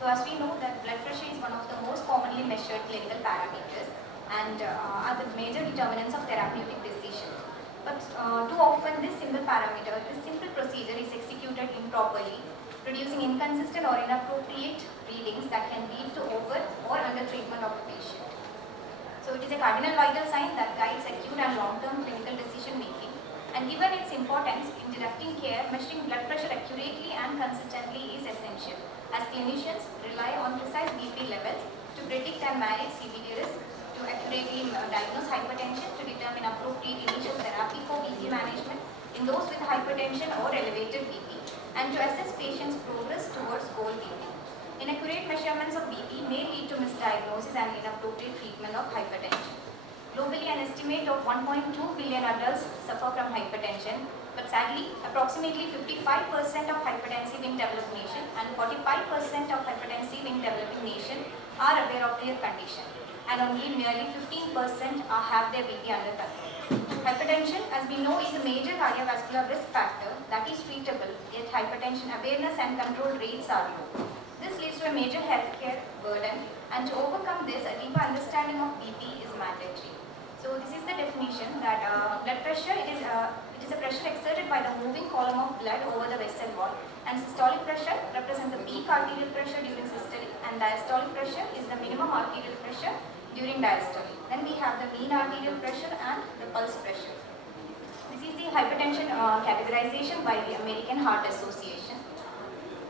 So as we know that blood pressure is one of the most commonly measured clinical parameters and are the major determinants of therapeutic decision. But too often this simple parameter, this simple procedure is executed improperly, producing inconsistent or inappropriate readings that can lead to over or under treatment of a patient. So it is a cardinal vital sign that guides acute and long-term clinical decision making. And given its importance in directing care, measuring blood pressure accurately and consistently is essential, as clinicians rely on precise BP levels to predict and manage CVD risk, to accurately diagnose hypertension, to determine appropriate initial therapy for BP management in those with hypertension or elevated BP, and to assess patients' progress towards goal BP. Inaccurate measurements of BP may lead to misdiagnosis and inappropriate treatment of hypertension. Globally, an estimate of 1.2 billion adults suffer from hypertension, but sadly, approximately 55% of hypertensive in developed nation and 45% of hypertensive in developing nation are aware of their condition, and only merely 15% have their BP under control. Hypertension, as we know, is a major cardiovascular risk factor that is treatable, yet hypertension awareness and control rates are low. This leads to a major healthcare burden, and to overcome this, a deeper understanding of BP is mandatory. So this is the definition that blood pressure, it is a pressure exerted by the moving column of blood over the vessel wall, and systolic pressure represents the peak arterial pressure during systolic, and diastolic pressure is the minimum arterial pressure during diastolic. Then we have the mean arterial pressure and the pulse pressure. This is the hypertension categorization by the American Heart Association.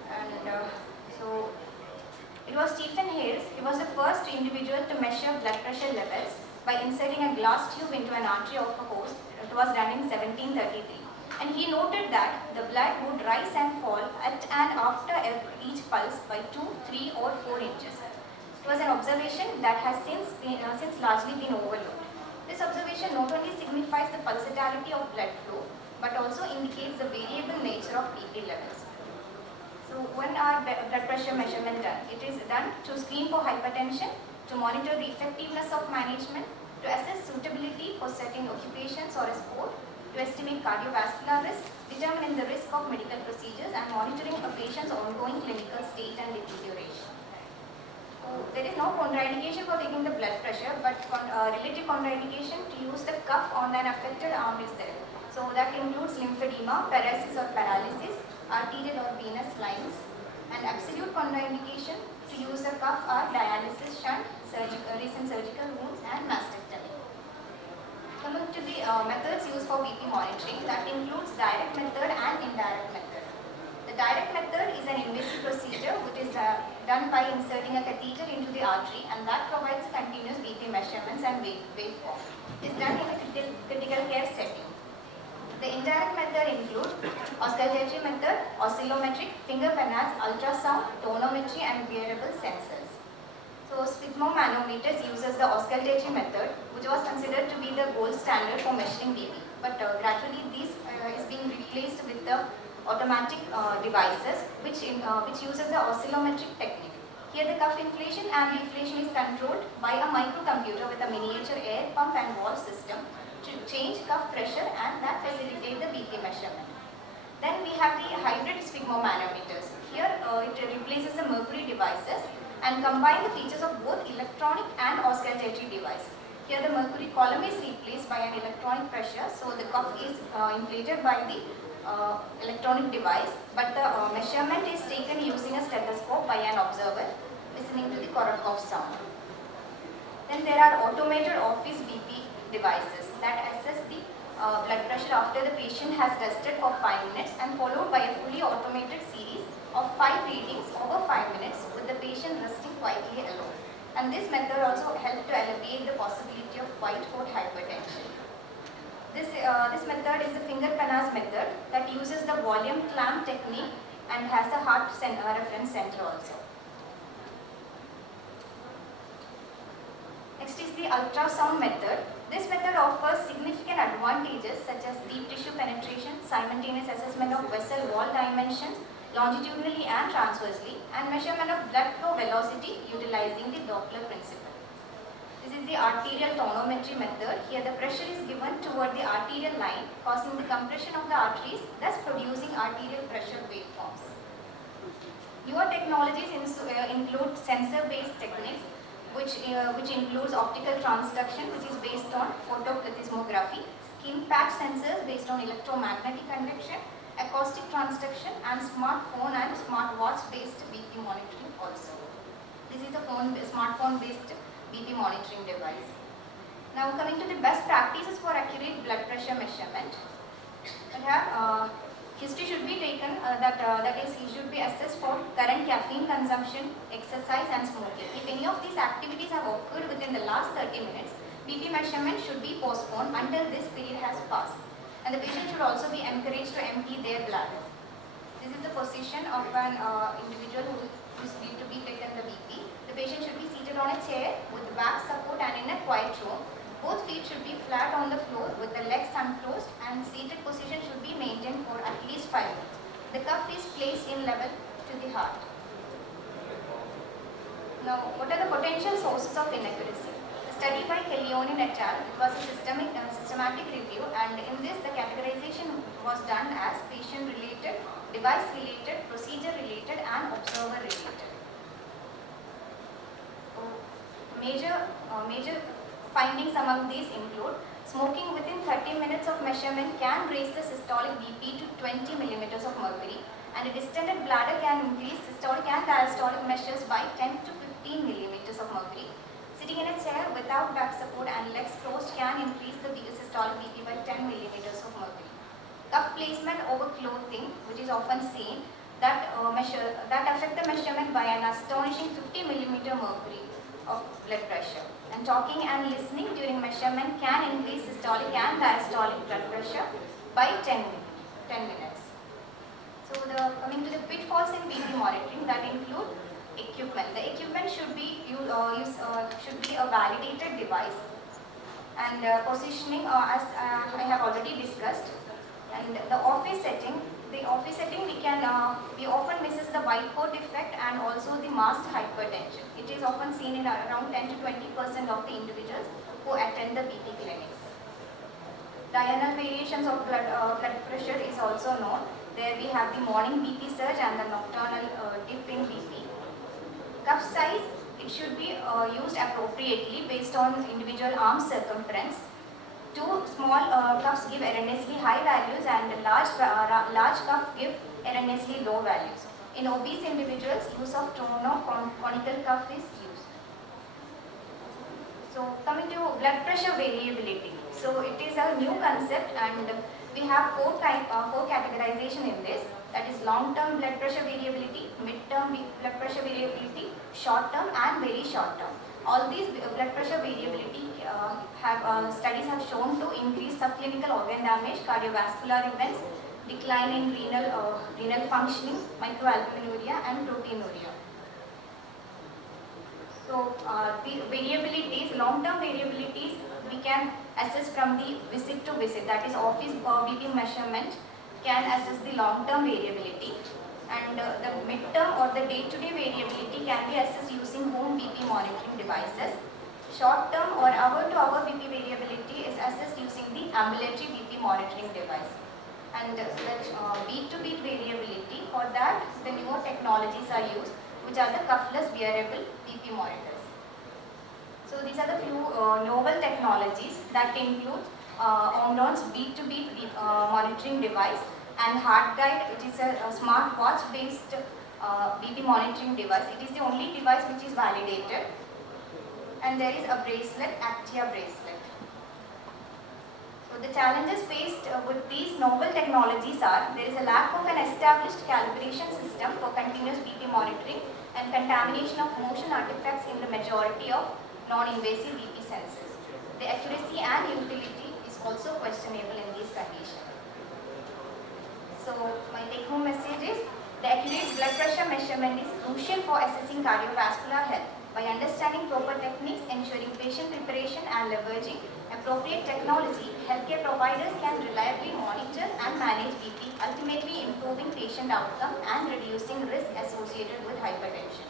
And so it was Stephen Hales. He was the first individual to measure blood pressure levels by inserting a glass tube into an artery of a horse. It was done in 1733. And he noted that the blood would rise and fall at and after each pulse by 2, 3 or 4 inches. It was an observation that has since largely been overlooked. This observation not only signifies the pulsatility of blood flow, but also indicates the variable nature of BP levels. So when are blood pressure measurement done? It is done to screen for hypertension, to monitor the effectiveness of management, to assess suitability for certain occupations or a sport, to estimate cardiovascular risk, determine the risk of medical procedures, and monitoring a patient's ongoing clinical state and deterioration. So there is no contraindication for taking the blood pressure, but relative contraindication to use the cuff on an affected arm is there. So that includes lymphedema, paresis or paralysis, arterial or venous lines, and absolute contraindication to use the cuff are dialysis, shunt, recent surgical wounds, and mastectomy. Coming to the methods used for BP monitoring, that includes direct method and indirect method. The direct method is an invasive procedure which is done by inserting a catheter into the artery, and that provides continuous BP measurements and waveform. It is done in a critical care setting. The indirect method include auscultatory method, oscillometric, finger penance, ultrasound, tonometry, and wearable sensors. So sphygmomanometers uses the auscultatory method, which was considered to be the gold standard for measuring BP. But gradually this is being replaced with the automatic devices which uses the oscillometric technique. Here the cuff inflation and deflation is controlled by a microcomputer with a miniature air pump and valve system to change cuff pressure, and that facilitate the BP measurement. Then we have the hybrid sphygmomanometers. Here it replaces the mercury devices and combine the features of both electronic and auscultatory device. Here the mercury column is replaced by an electronic pressure, so the cuff is inflated by the electronic device, but the measurement is taken using a stethoscope by an observer listening to the Korotkoff sound. Then there are automated office BP devices that assess the blood pressure after the patient has rested for 5 minutes, and followed by a fully automated series of 5 readings over 5 minutes with the patient resting quietly alone. And this method also helps to alleviate the possibility of white coat hypertension. This method is the finger penance method that uses the volume clamp technique and has a heart reference center also. Next is the ultrasound method. This method offers significant advantages such as deep tissue penetration, simultaneous assessment of vessel wall dimensions, longitudinally and transversely, and measurement of blood flow velocity utilizing the Doppler principle. This is the arterial tonometry method. Here the pressure is given toward the arterial line, causing the compression of the arteries, thus producing arterial pressure waveforms. Newer technology technologies include sensor-based techniques, which includes optical transduction, which is based on photoplethysmography, skin patch sensors based on electromagnetic conduction, acoustic transduction, and smartphone and smartwatch-based BP monitoring also. This is a smartphone-based BP monitoring device. Now coming to the best practices for accurate blood pressure measurement. We have history should be taken, that is, he should be assessed for current caffeine consumption, exercise and smoking. If any of these activities have occurred within the last 30 minutes, BP measurement should be postponed until this period has passed. And the patient should also be encouraged to empty their bladder. This is the position of an individual who is need to be taken the BP. The patient should be seated on a chair with back support and in a quiet room. Both feet should be flat on the floor with the legs unclosed, and seated position should be maintained for at least 5 minutes. The cuff is placed in level to the heart. Now, what are the potential sources of inaccuracy? A study by Kellion et al. It was a systematic review, and in this the categorization was done as patient-related, device-related, procedure-related and observer-related. Major findings among these include smoking within 30 minutes of measurement can raise the systolic BP to 20 millimeters of mercury, and a distended bladder can increase systolic and diastolic measures by 10 to 15 millimeters of mercury. Sitting in a chair without back support and legs closed can increase the systolic BP by 10 millimeters of mercury. Cuff placement over clothing, which is often seen, that affect the measurement by an astonishing 50 millimeter mercury of blood pressure. And talking and listening during measurement can increase systolic and diastolic blood pressure by 10 minutes. So coming to the pitfalls in BP monitoring, that include equipment. The equipment should be a validated device, and positioning as I have already discussed. And the office setting, we often misses the white coat effect and also the masked hypertension. It is often seen in around 10 to 20% of the individuals who attend the BP clinics. Diurnal variations of blood pressure is also known. There we have the morning BP surge and the nocturnal dip in BP. Cuff size, it should be used appropriately based on individual arm circumference. Two small cuffs give erroneously high values, and large cuff give erroneously low values. In obese individuals, use of conical cuff is used. So coming to blood pressure variability. So it is a new concept, and we have four categorization in this. That is long-term blood pressure variability, mid-term blood pressure variability, short-term and very short-term. All these blood pressure variability studies have shown to increase subclinical organ damage, cardiovascular events, decline in renal functioning, microalbuminuria and proteinuria. So the variabilities, long-term variabilities, we can assess from the visit to visit. That is, office BP measurement can assess the long-term variability, and the mid-term or the day-to-day variability can be assessed using home BP monitoring devices. Short-term or hour-to-hour BP variability is assessed using the ambulatory BP monitoring device. And the beat-to-beat variability, for that the newer technologies are used, which are the cuffless wearable BP monitors. So these are the few novel technologies that include Omron's beat-to-beat monitoring device, and HeartGuide, which is a smartwatch-based BP monitoring device. It is the only device which is validated. And there is a bracelet, Actia bracelet. So the challenges faced with these novel technologies are: there is a lack of an established calibration system for continuous BP monitoring, and contamination of motion artifacts in the majority of non-invasive BP sensors. The accuracy and utility is also questionable in these conditions. So my take-home message is: the accurate blood pressure measurement is crucial for assessing cardiovascular health. By understanding proper techniques, ensuring patient preparation and leveraging appropriate technology, healthcare providers can reliably monitor and manage BP, ultimately improving patient outcome and reducing risk associated with hypertension.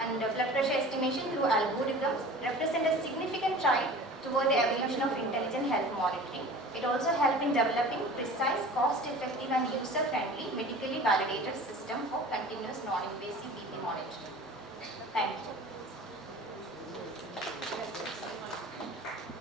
And blood pressure estimation through algorithms represent a significant stride toward the evolution of intelligent health monitoring. It also helps in developing precise, cost-effective and user-friendly, medically validated system for continuous non-invasive